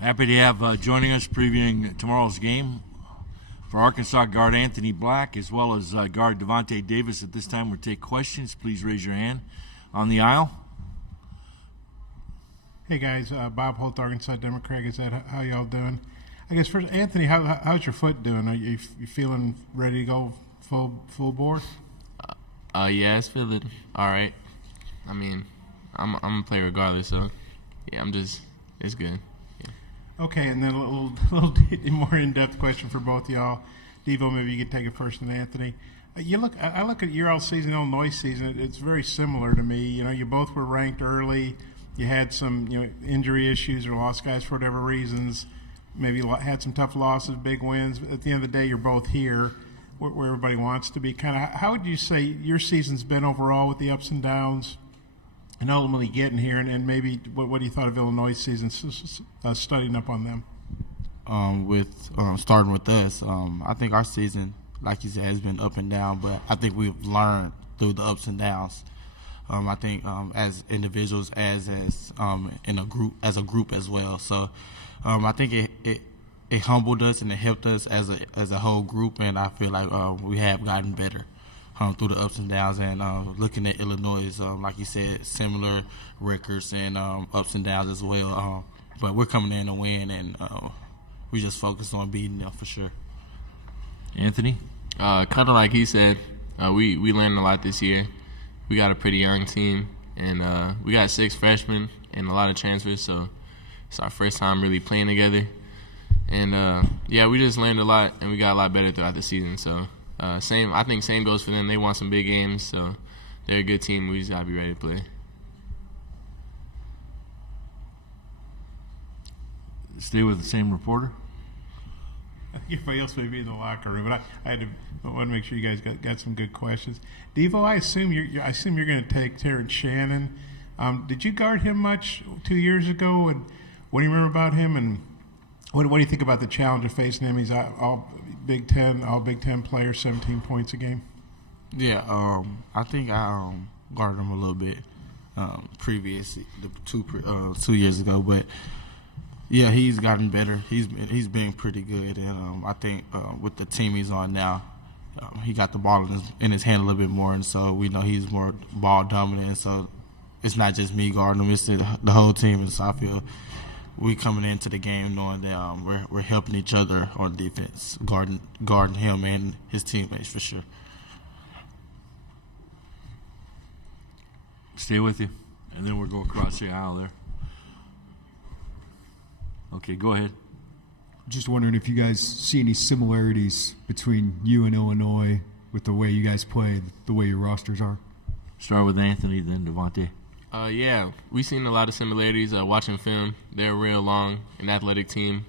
Happy to have joining us previewing tomorrow's game for Arkansas guard Anthony Black as well as guard Davonte Davis. At this time, we'll take questions. Please raise your hand on the aisle. Hey guys, Bob Holt, Arkansas Democrat. Is that how y'all doing? I guess first, Anthony, how's your foot doing? Are you feeling ready to go full bore? Yeah, it's feeling all right. I mean, I'm gonna play regardless, so yeah, it's good. Yeah. Okay, and then a little more in-depth question for both y'all. Devo, maybe you could take it first, and Anthony. I look at your all-season Illinois season. It's very similar to me. You know, you both were ranked early. You had some injury issues or lost guys for whatever reasons. Maybe had some tough losses, big wins. At the end of the day, you're both here where everybody wants to be. Kind of, how would you say your season's been overall with the ups and downs and ultimately getting here? And maybe what you thought of Illinois' season, studying up on them? Starting with us, I think our season, like you said, has been up and down, but I think we've learned through the ups and downs. I think as individuals, as in a group, as well. So I think it humbled us and it helped us as a whole group, and I feel like we have gotten better through the ups and downs. And looking at Illinois, like you said, similar records and ups and downs as well. But we're coming in to win, and we just focus on beating them for sure. Anthony, kind of like he said, we learned a lot this year. We got a pretty young team, and we got 6 freshmen and a lot of transfers, so it's our first time really playing together. And, yeah, we just learned a lot, and we got a lot better throughout the season. So I think same goes for them. They won some big games, so they're a good team. We just got to be ready to play. Stay with the same reporter. Everybody else may be in the locker room, but I want to make sure you guys got some good questions. Devo, I assume you're going to take Terrence Shannon. Did you guard him much 2 years ago? And what do you remember about him? And what do you think about the challenge of facing him? He's all Big Ten player, 17 points a game. Yeah, I think I guarded him a little bit previously, 2 years ago, but. Yeah, he's gotten better. He's been pretty good, and I think with the team he's on now, he got the ball in his hand a little bit more, and so we know he's more ball dominant. And so it's not just me guarding him; it's the whole team. And so I feel we coming into the game knowing that we're helping each other on defense, guarding him and his teammates for sure. Stay with you, and then we'll go across the aisle there. Okay, go ahead. Just wondering if you guys see any similarities between you and Illinois with the way you guys play, the way your rosters are. Start with Anthony, then Davonte. Yeah, we've seen a lot of similarities watching film. They're a real long and athletic team.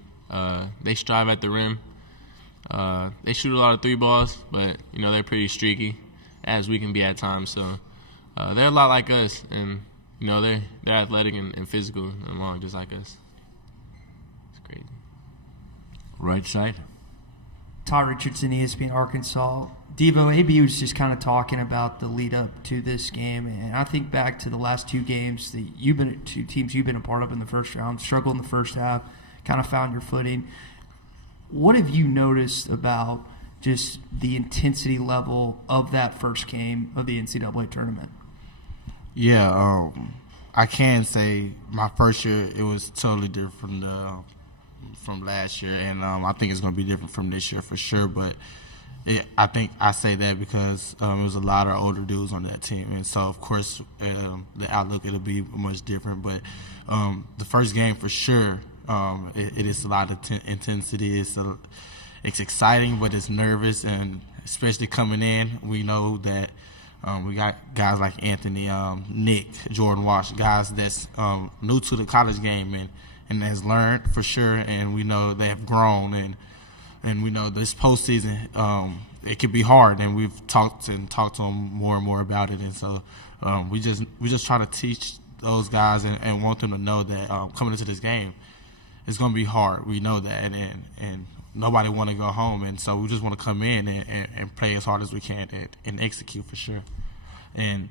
They strive at the rim. They shoot a lot of 3 balls, but they're pretty streaky, as we can be at times. So they're a lot like us, and they're athletic and physical and long, just like us. Great. Right side. Todd Richardson, ESPN Arkansas. Devo, AB was just kind of talking about the lead up to this game, and I think back to the last 2 games that two teams you've been a part of in the first round, struggled in the first half, kind of found your footing. What have you noticed about just the intensity level of that first game of the NCAA tournament? Yeah, I can say my first year it was totally different from last year, and I think it's going to be different from this year for sure. But I think I say that because it was a lot of older dudes on that team, and so of course the outlook it'll be much different. But the first game for sure, it is a lot of intensity. It's exciting, but it's nervous, and especially coming in, we know that we got guys like Anthony, Nick, Jordan Walsh, guys that's new to the college game and has learned for sure, and we know they have grown, and we know this postseason it could be hard, and we've talked to them more and more about it, and so we just try to teach those guys and want them to know that coming into this game, it's going to be hard. We know that, and nobody want to go home, and so we just want to come in and play as hard as we can and execute for sure. And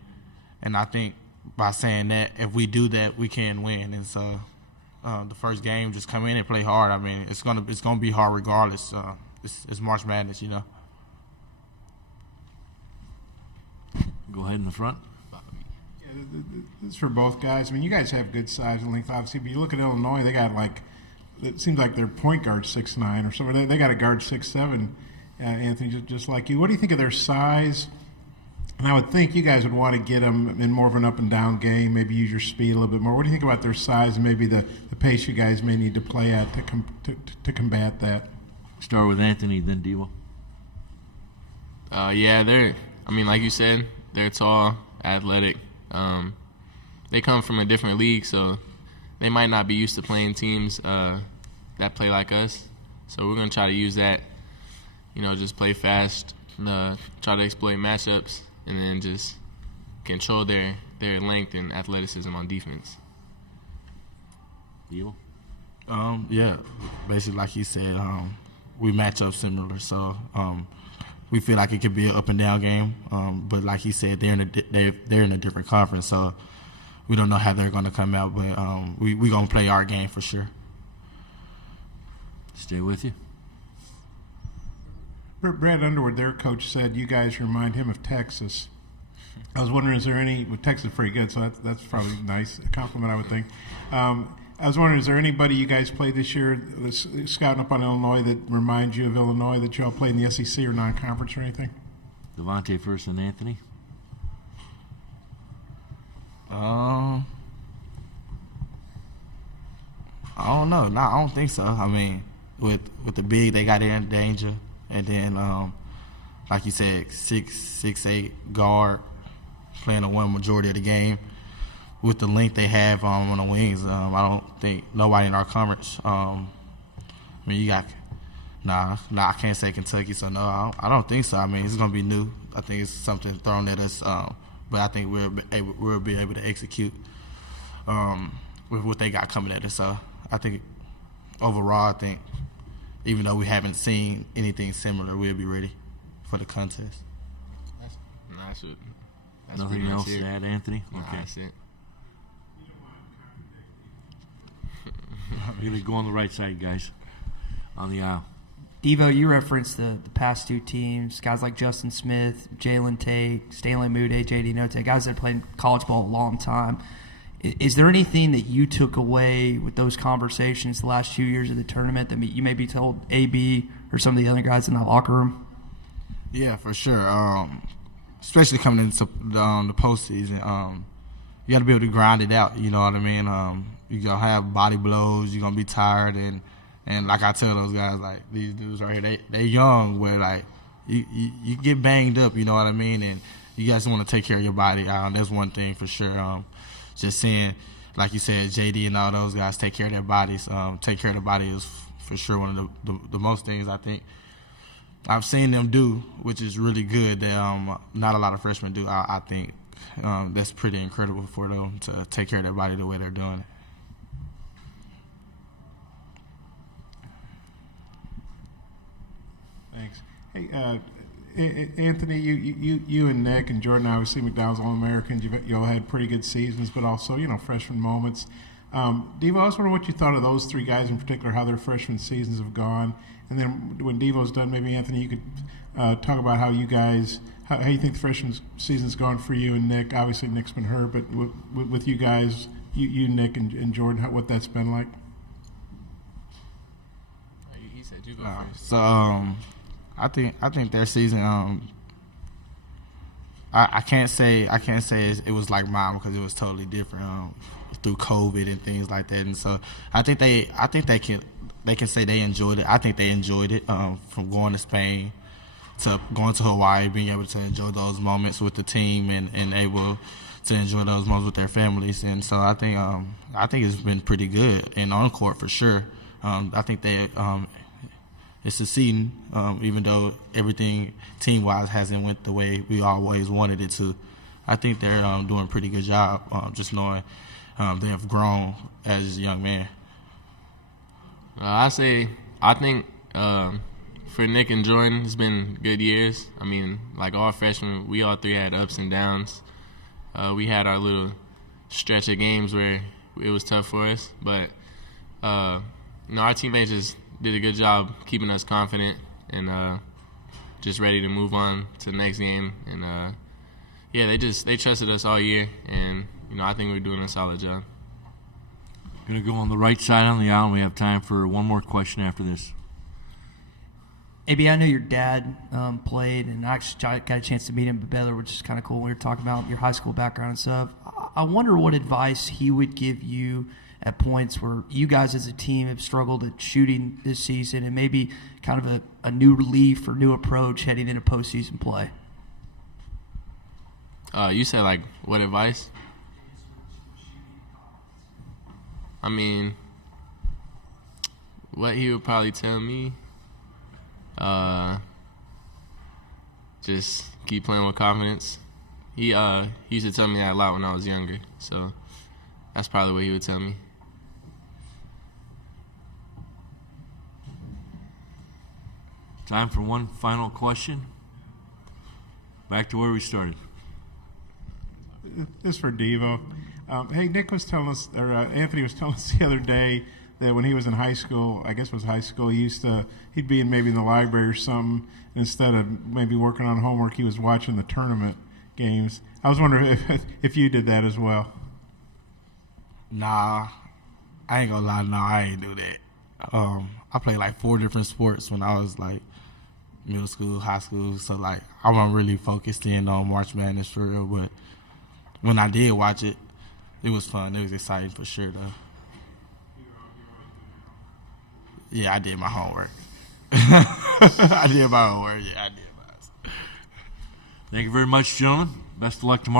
I think by saying that, if we do that, we can win. And so the first game, just come in and play hard. I mean, it's gonna be hard regardless. It's March Madness, you know. Go ahead in the front. Yeah, this is for both guys. I mean, you guys have good size and length, obviously, but you look at Illinois, they got it seems like their point guard 6'9" or something. They got a guard 6'7", Anthony, just like you. What do you think of their size? And I would think you guys would want to get them in more of an up-and-down game, maybe use your speed a little bit more. What do you think about their size and maybe the pace you guys may need to play at to combat that? Start with Anthony, then Devo. Yeah, like you said, they're tall, athletic. They come from a different league, so they might not be used to playing teams that play like us. So we're going to try to use that, just play fast, try to exploit matchups, and then just control their length and athleticism on defense. Devo? Yeah, basically like he said, we match up similar, so we feel like it could be an up and down game. But like he said, they're in a different conference, so we don't know how they're going to come out. But we gonna play our game for sure. Stay with you. Brad Underwood, their coach, said you guys remind him of Texas. I was wondering, is there any? Well, Texas is pretty good, so that's probably nice, a compliment, I would think. I was wondering, is there anybody you guys played this year scouting up on Illinois that reminds you of Illinois that you all played in the SEC or non-conference or anything? Davonte first and Anthony. I don't know. No, I don't think so. I mean, with the big, they got in danger, and then like you said, 6'8" guard playing a one majority of the game. With the length they have on the wings, I don't think nobody in our conference. I mean, you got I can't say Kentucky, so no, I don't think so. I mean, it's gonna be new. I think it's something thrown at us, but I think we'll be able to execute with what they got coming at us. So I think overall, even though we haven't seen anything similar, we'll be ready for the contest. That's Nothing else to add, Anthony? Nah, Okay. that's it. We're going to go on the right side, guys, on the aisle. Devo, you referenced the past two teams, guys like Justin Smith, Jalen Tate, Stanley Mude, J.D. Note, guys that have played college ball a long time. Is there anything that you took away with those conversations the last 2 years of the tournament that you maybe told AB or some of the other guys in that locker room? Yeah, for sure. Especially coming into the postseason, you got to be able to grind it out. You know what I mean? You're going to have body blows. You're going to be tired. And like I tell those guys, like, these dudes right here, they young where, like, you get banged up, you know what I mean? And you guys want to take care of your body. That's one thing for sure. Just seeing, like you said, JD and all those guys take care of their bodies. Take care of the body is for sure one of the most things I think I've seen them do, which is really good that not a lot of freshmen do. I think that's pretty incredible for them to take care of their body the way they're doing it. Thanks. Hey, Anthony, you and Nick and Jordan, obviously McDowell's All-Americans. You all had pretty good seasons, but also, freshman moments. Devo, I was wondering what you thought of those three guys in particular, how their freshman seasons have gone. And then when Devo's done, maybe, Anthony, you could talk about how you guys, how you think the freshman season's gone for you and Nick. Obviously, Nick's been hurt, but with you guys, you Nick, and Jordan, what that's been like. He said you go first. So I think their season. I can't say it was like mine because it was totally different through COVID and things like that. And so I think they can say they enjoyed it. I think they enjoyed it from going to Spain to going to Hawaii, being able to enjoy those moments with the team and able to enjoy those moments with their families. And so I think it's been pretty good and on court for sure. I think they it's succeeding, even though everything team-wise hasn't went the way we always wanted it to. I think they're doing a pretty good job, just knowing they have grown as a young man. I think for Nick and Jordan, it's been good years. I mean, like all freshmen, we all three had ups and downs. We had our little stretch of games where it was tough for us, but Our teammates just did a good job keeping us confident and just ready to move on to the next game. And they trusted us all year, and I think we're doing a solid job. Going to go on the right side on the aisle, and we have time for one more question after this. AB, I know your dad played, and I actually got a chance to meet him at Baylor, which is kind of cool. We were talking about your high school background and stuff. I wonder what advice he would give you at points where you guys as a team have struggled at shooting this season, and maybe kind of a new relief or new approach heading into postseason play. You said, like, what advice? I mean, what he would probably tell me, just keep playing with confidence. He used to tell me that a lot when I was younger, so that's probably what he would tell me. Time for one final question. Back to where we started. This is for Devo. Hey, Nick was telling us, or Anthony was telling us the other day that when he was in high school, I guess it was high school, he'd be maybe in the library or something, and instead of maybe working on homework, he was watching the tournament games. I was wondering if you did that as well. Nah, I ain't gonna lie. No, I ain't do that. I played like 4 different sports when I was like middle school, high school. So like I wasn't really focused in on March Madness for real. But when I did watch it, it was fun. It was exciting for sure, though. Yeah, I did my homework. I did my homework. Yeah, I did mine. Thank you very much, gentlemen. Best of luck tomorrow.